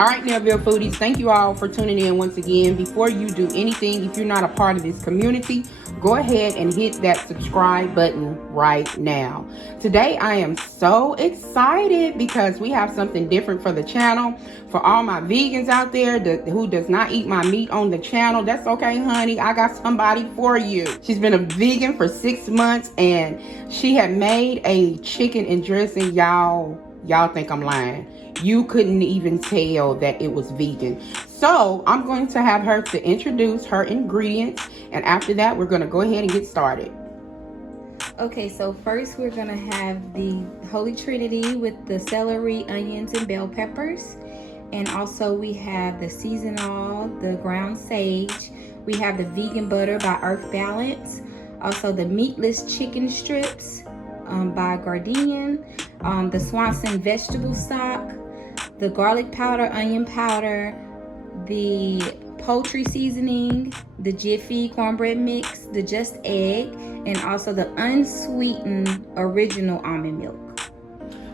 All right, Nailville foodies, thank you all for tuning in once again. Before you do anything, if you're not a part of this community, go ahead and hit that subscribe button right now. Today, I am so excited because we have something different for the channel. For all my vegans out there who does not eat my meat on the channel, that's okay, honey. I got somebody for you. She's been a vegan for 6 months, and she had made a chicken and dressing. Y'all think I'm lying. You couldn't even tell that it was vegan. So I'm going to have her to introduce her ingredients, and after that we're going to go ahead and get started. Okay, so first we're going to have the Holy Trinity with the celery, onions, and bell peppers. And also we have the seasonal, the ground sage. We have the vegan butter by Earth Balance. Also the meatless chicken strips by Gardein. The Swanson vegetable stock. The garlic powder, onion powder, the poultry seasoning, the Jiffy cornbread mix, the Just Egg, and also the unsweetened original almond milk.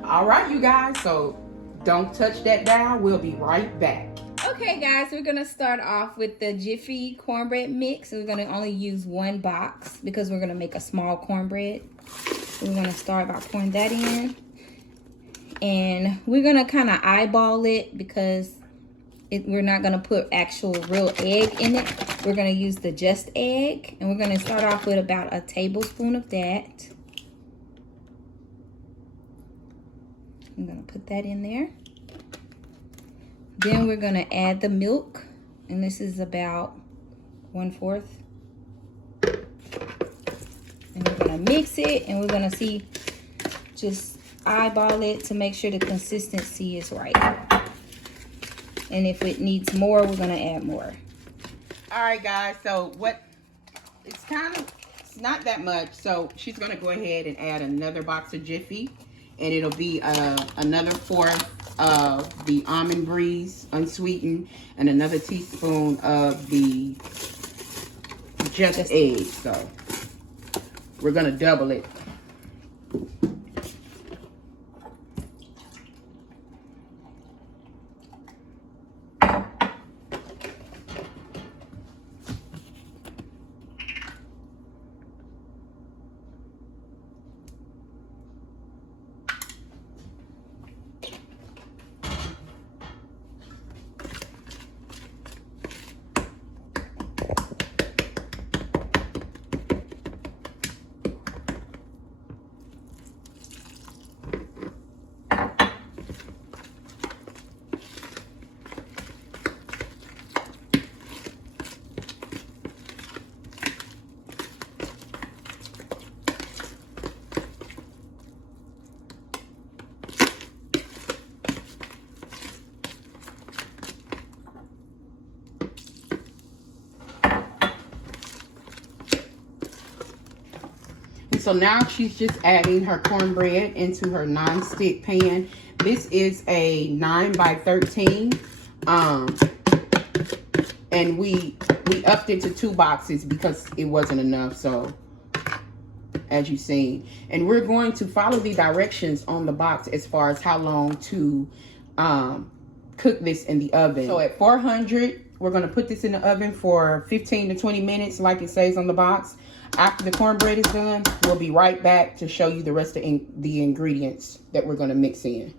All right, you guys, so don't touch that dial. We'll be right back. Okay, guys, we're going to start off with the Jiffy cornbread mix. We're going to only use 1 box because we're going to make a small cornbread. So we're going to start by pouring that in. And we're going to kind of eyeball it because we're not going to put actual real egg in it. We're going to use the Just Egg. And we're going to start off with about a tablespoon of that. I'm going to put that in there. Then we're going to add the milk. And this is about 1/4. And we're going to mix it. And we're going to see, just eyeball it to make sure the consistency is right. And if it needs more, we're going to add more. All right, guys, so it's not that much. So she's going to go ahead and add another box of Jiffy, and it'll be another 1/4 of the almond breeze unsweetened, and another teaspoon of the just egg. So we're going to double it. So now she's just adding her cornbread into her non-stick pan. This is a 9 by 13. And we upped it to 2 boxes because it wasn't enough. So as you've seen, and we're going to follow the directions on the box as far as how long to cook this in the oven. So at 400, we're going to put this in the oven for 15 to 20 minutes like it says on the box. After the cornbread is done, we'll be right back to show you the rest of the ingredients that we're going to mix in.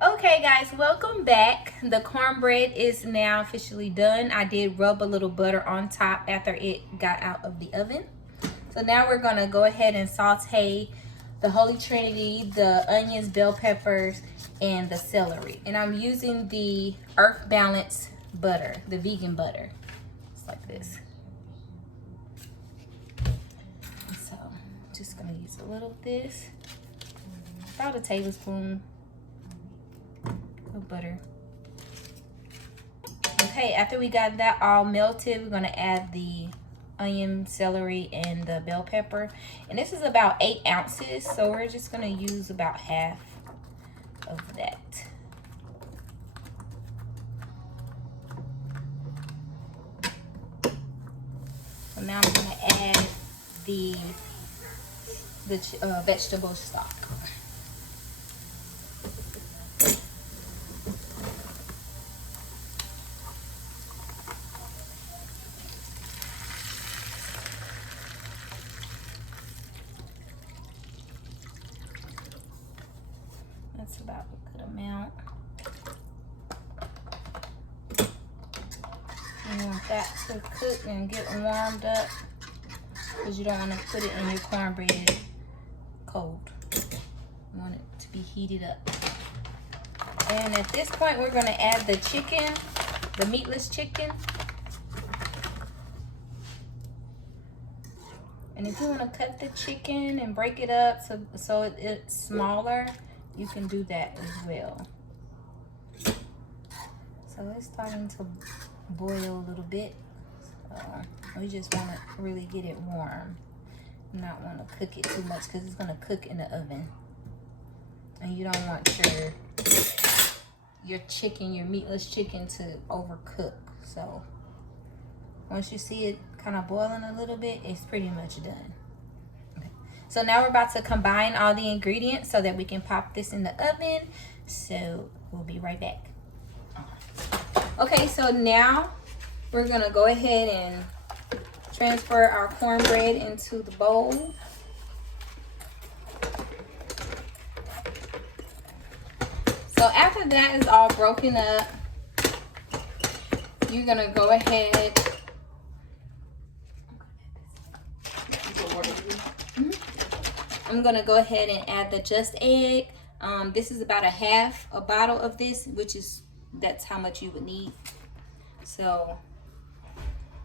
Okay, guys, welcome back. The cornbread is now officially done. I did rub a little butter on top after it got out of the oven. So now we're going to go ahead and saute the Holy Trinity, the onions, bell peppers, and the celery. And I'm using the Earth Balance butter, the vegan butter. It's like this. So just going to use a little of this, about a tablespoon of butter. Okay, after we got that all melted, we're going to add the onion, celery, and the bell pepper. And this is about 8 ounces, so we're just going to use about half of that. So now I'm going to add the vegetable stock. That's about a good amount. You want that to cook and get warmed up because you don't want to put it in your cornbread cold. You want it to be heated up. And at this point, we're going to add the chicken, the meatless chicken. And if you want to cut the chicken and break it up so it's smaller, you can do that as well. So it's starting to boil a little bit. So we just want to really get it warm. Not want to cook it too much because it's going to cook in the oven. And you don't want your chicken, your meatless chicken, to overcook. So once you see it kind of boiling a little bit, it's pretty much done. Okay. So now we're about to combine all the ingredients so that we can pop this in the oven. So we'll be right back. Okay, so now we're gonna go ahead and transfer our cornbread into the bowl. So after that is all broken up, you're gonna go ahead. I'm gonna go ahead and add the just egg. This is about a bottle of this, that's how much you would need. So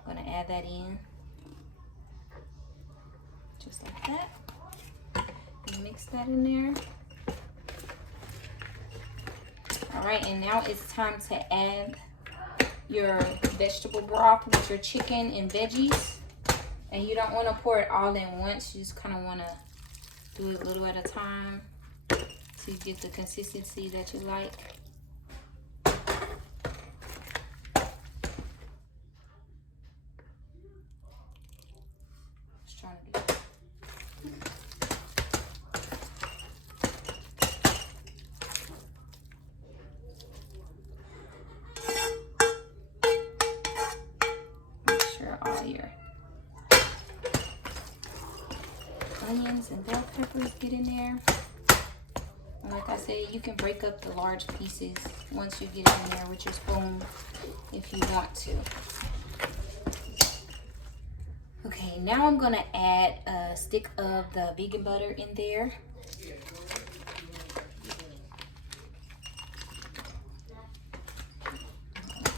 I'm gonna add that in, just like that. And mix that in there. All right, and now it's time to add your vegetable broth with your chicken and veggies. And you don't want to pour it all in once. You just kind of want to do it a little at a time to get the consistency that you like. Just trying to get all your onions and bell peppers get in there. And like I said, you can break up the large pieces once you get it in there with your spoon if you want to. Okay, now I'm gonna add a stick of the vegan butter in there.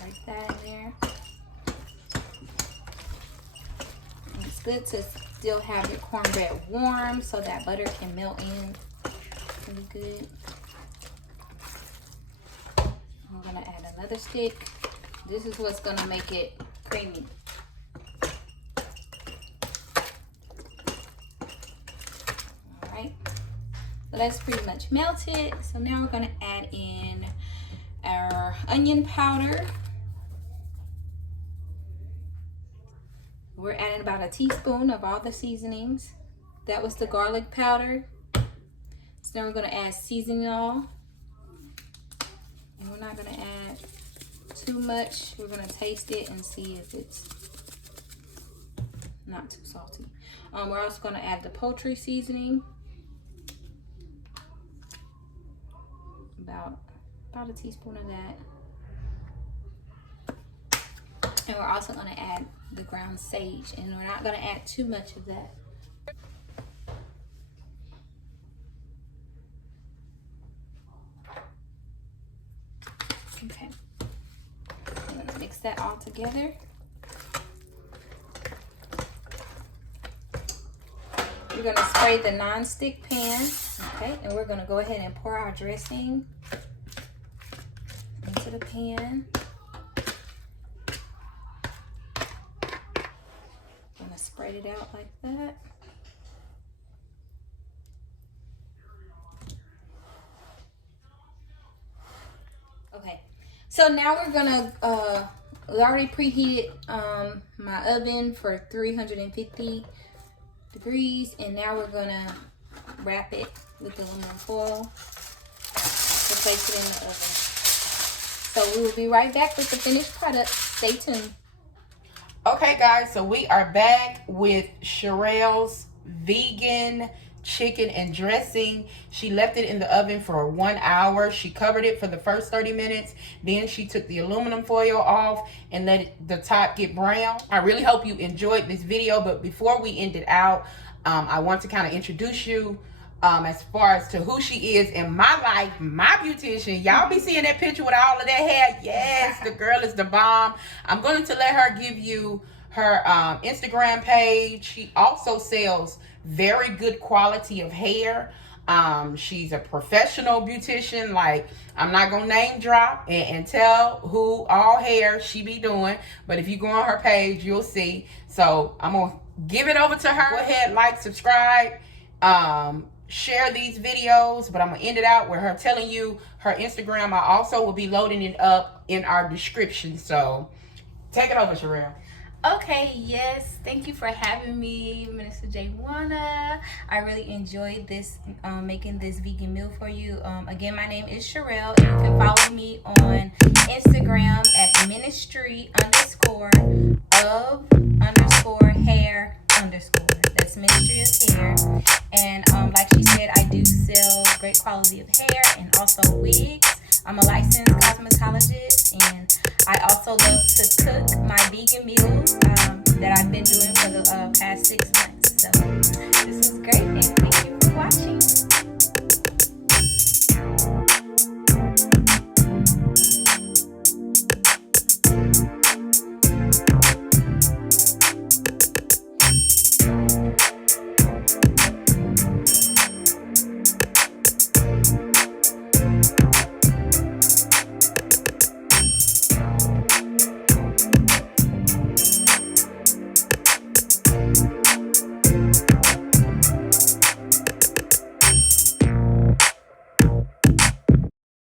Break that in there. It's good to still have your cornbread warm so that butter can melt in really good. I'm gonna add another stick. This is what's gonna make it creamy. All right, so that's pretty much melted. So now we're gonna add in our onion powder. We're adding about a teaspoon of all the seasonings. That was the garlic powder. So then we're gonna add seasoning oil. And we're not gonna add too much. We're gonna taste it and see if it's not too salty. We're also gonna add the poultry seasoning. About a teaspoon of that. And we're also gonna add the ground sage, and we're not gonna add too much of that. Okay, I'm gonna mix that all together. We're gonna spray the non-stick pan, okay, and we're gonna go ahead and pour our dressing into the pan. Gonna spread it out like that. Okay, so now we're gonna we already preheated my oven for 350 degrees, and now we're gonna wrap it with aluminum foil to place it in the oven. So we will be right back with the finished product. Stay tuned. Okay guys, so we are back with Sherelle's vegan chicken and dressing. She left it in the oven for 1 hour. She covered it for the first 30 minutes. Then she took the aluminum foil off and let the top get brown. I really hope you enjoyed this video, but before we end it out, I want to kind of introduce you as far as to who she is in my life, my beautician. Y'all be seeing that picture with all of that hair. Yes, the girl is the bomb. I'm going to let her give you her Instagram page. She also sells very good quality of hair. She's a professional beautician. Like, I'm not gonna name drop and tell who all hair she be doing, but if you go on her page, you'll see. So I'm gonna give it over to her. Go ahead, like, subscribe, share these videos, but I'm gonna end it out with her telling you her Instagram. I also will be loading it up in our description. So take it over, Sherelle. Okay, yes, thank you for having me, Minister Jaywana. I really enjoyed this, making this vegan meal for you. Again, my name is Sherelle, and you can follow me on Instagram at ministry_of_hair_. That's Ministry of Hair. And like she said, I do sell great quality of hair and also wigs. I'm a licensed cosmetologist, and I also love to cook my vegan meals that I've been doing for the past 6 months. So this was great, and thank you for watching.